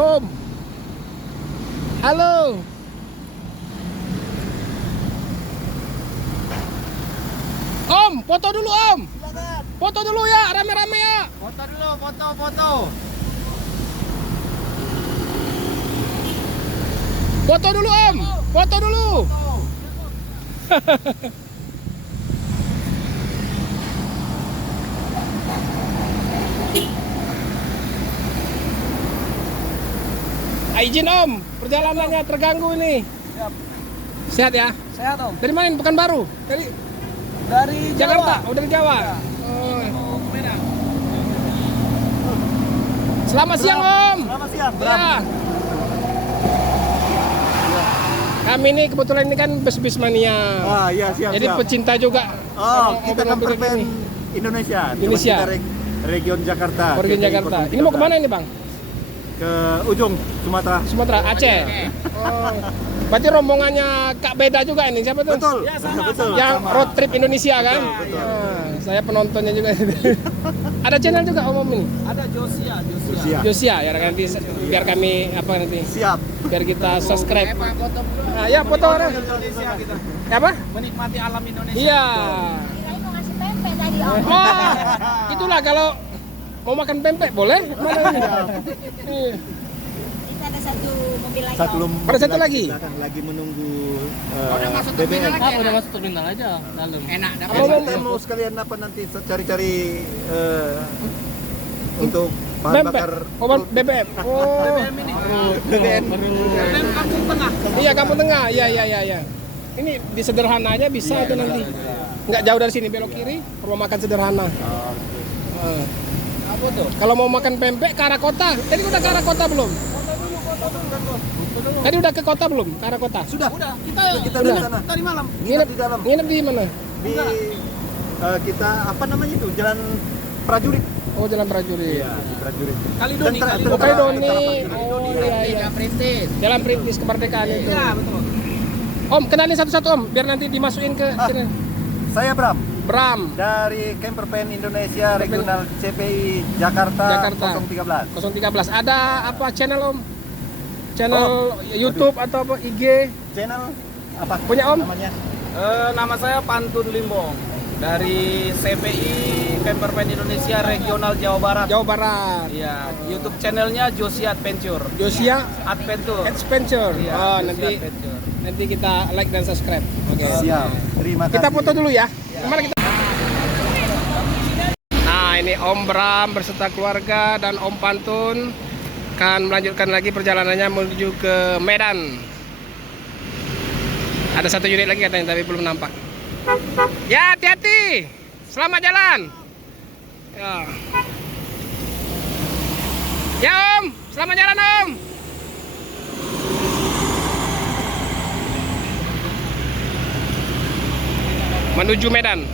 Om. Halo. Om, foto dulu Om. Silakan. Foto dulu ya, rame-rame ya. Foto dulu, foto. Foto dulu Om. Foto dulu. Izin Om, perjalanannya terganggu ini. Siap. Sehat ya? Sehat Om. Dari mana? Pekanbaru? Dari Jakarta? Jawa. Oh, dari Jawa. Ya. Oh. Medan. Selamat siang Om. Selamat siang. Ya. Kami ini kebetulan ini kan bis mania. Ah iya siap. Jadi siap. pecinta juga. Oh, sama kita mobil-mobil camper van ini. Indonesia. Indonesia. Cuma kita region Jakarta. Region TPI Jakarta. 013. Ini mau kemana ini Bang? Ke ujung Sumatera. Sumatera, Aceh. Oh. Berarti rombongannya Kak Beda juga ini. Siapa tuh? Betul. Ya, sama, betul. Yang sama. road trip Indonesia kan? Betul. Ah, saya penontonnya juga. Ada channel juga Om ini. Ada Josia. Siap. Josia ya nanti biar kami apa nanti? Siap. Biar kita subscribe. Foto Nah, ya foto orang. Indonesia kita. Apa? Menikmati alam Indonesia. Iya. Kirain mau ngasih pempek tadi Om. Oh, itulah kalau mau makan pempek boleh? Mana ini? Iya. Kita ada satu mobil lagi Satu Om. belum. Ada satu lagi? Kita akan lagi menunggu terminal BBM. lagi. Udah masuk terminal aja dalam. Enak. Kita mau sekalian apa nanti cari-cari untuk bahan Pempek. bakar. Oh, BBM. Oh. ini. BBM. BBM Kampung Tengah. Iya, Kampung Tengah. Iya. Ini di sederhana aja bisa itu nanti. Nggak jauh dari sini, belok kiri, rumah makan sederhana. Ah. Apa tuh? Kalau mau makan pempek ke arah kota. Tadi udah ke arah kota belum? Tadi udah ke kota belum? Ke arah kota. Sudah. Udah, kita Kita Udah. di sana. tadi malam. Nginep di dalam. Nginep di mana? Di kita apa namanya itu? Jalan Prajurit. Oh, Jalan Prajurit. Iya, di Prajurit. Kalidoni. Oh, Kalidoni. Oh, iya. Perintis. Jalan Perintis Kemerdekaan itu. Iya, betul. Om, kenalin satu-satu Om, biar nanti dimasukin ke sini. Saya Bram Bram, dari Camper Van Indonesia Regional CPI Jakarta, Jakarta. 013. 013. Ada apa channel Om? Channel YouTube atau apa IG? Channel apa? Punya Om? Namanya? Nama saya Pantun Limbong dari CPI Camper Van Indonesia Regional Jawa Barat. Jawa Barat. Iya, YouTube channelnya Josia Adventure. Josia Adventure. Adventure. Iya, Oh, Josia Adventure. nanti kita like dan subscribe. Oke. Siap. Terima kasih. Kita foto dulu ya. Kemana kita? Nah, ini Om Bram beserta keluarga dan Om Pantun akan melanjutkan lagi perjalanannya menuju ke Medan. Ada satu unit lagi katanya tapi belum nampak. Ya, hati-hati. Selamat jalan. Ya. Ya Om, selamat jalan Om. Menuju Medan.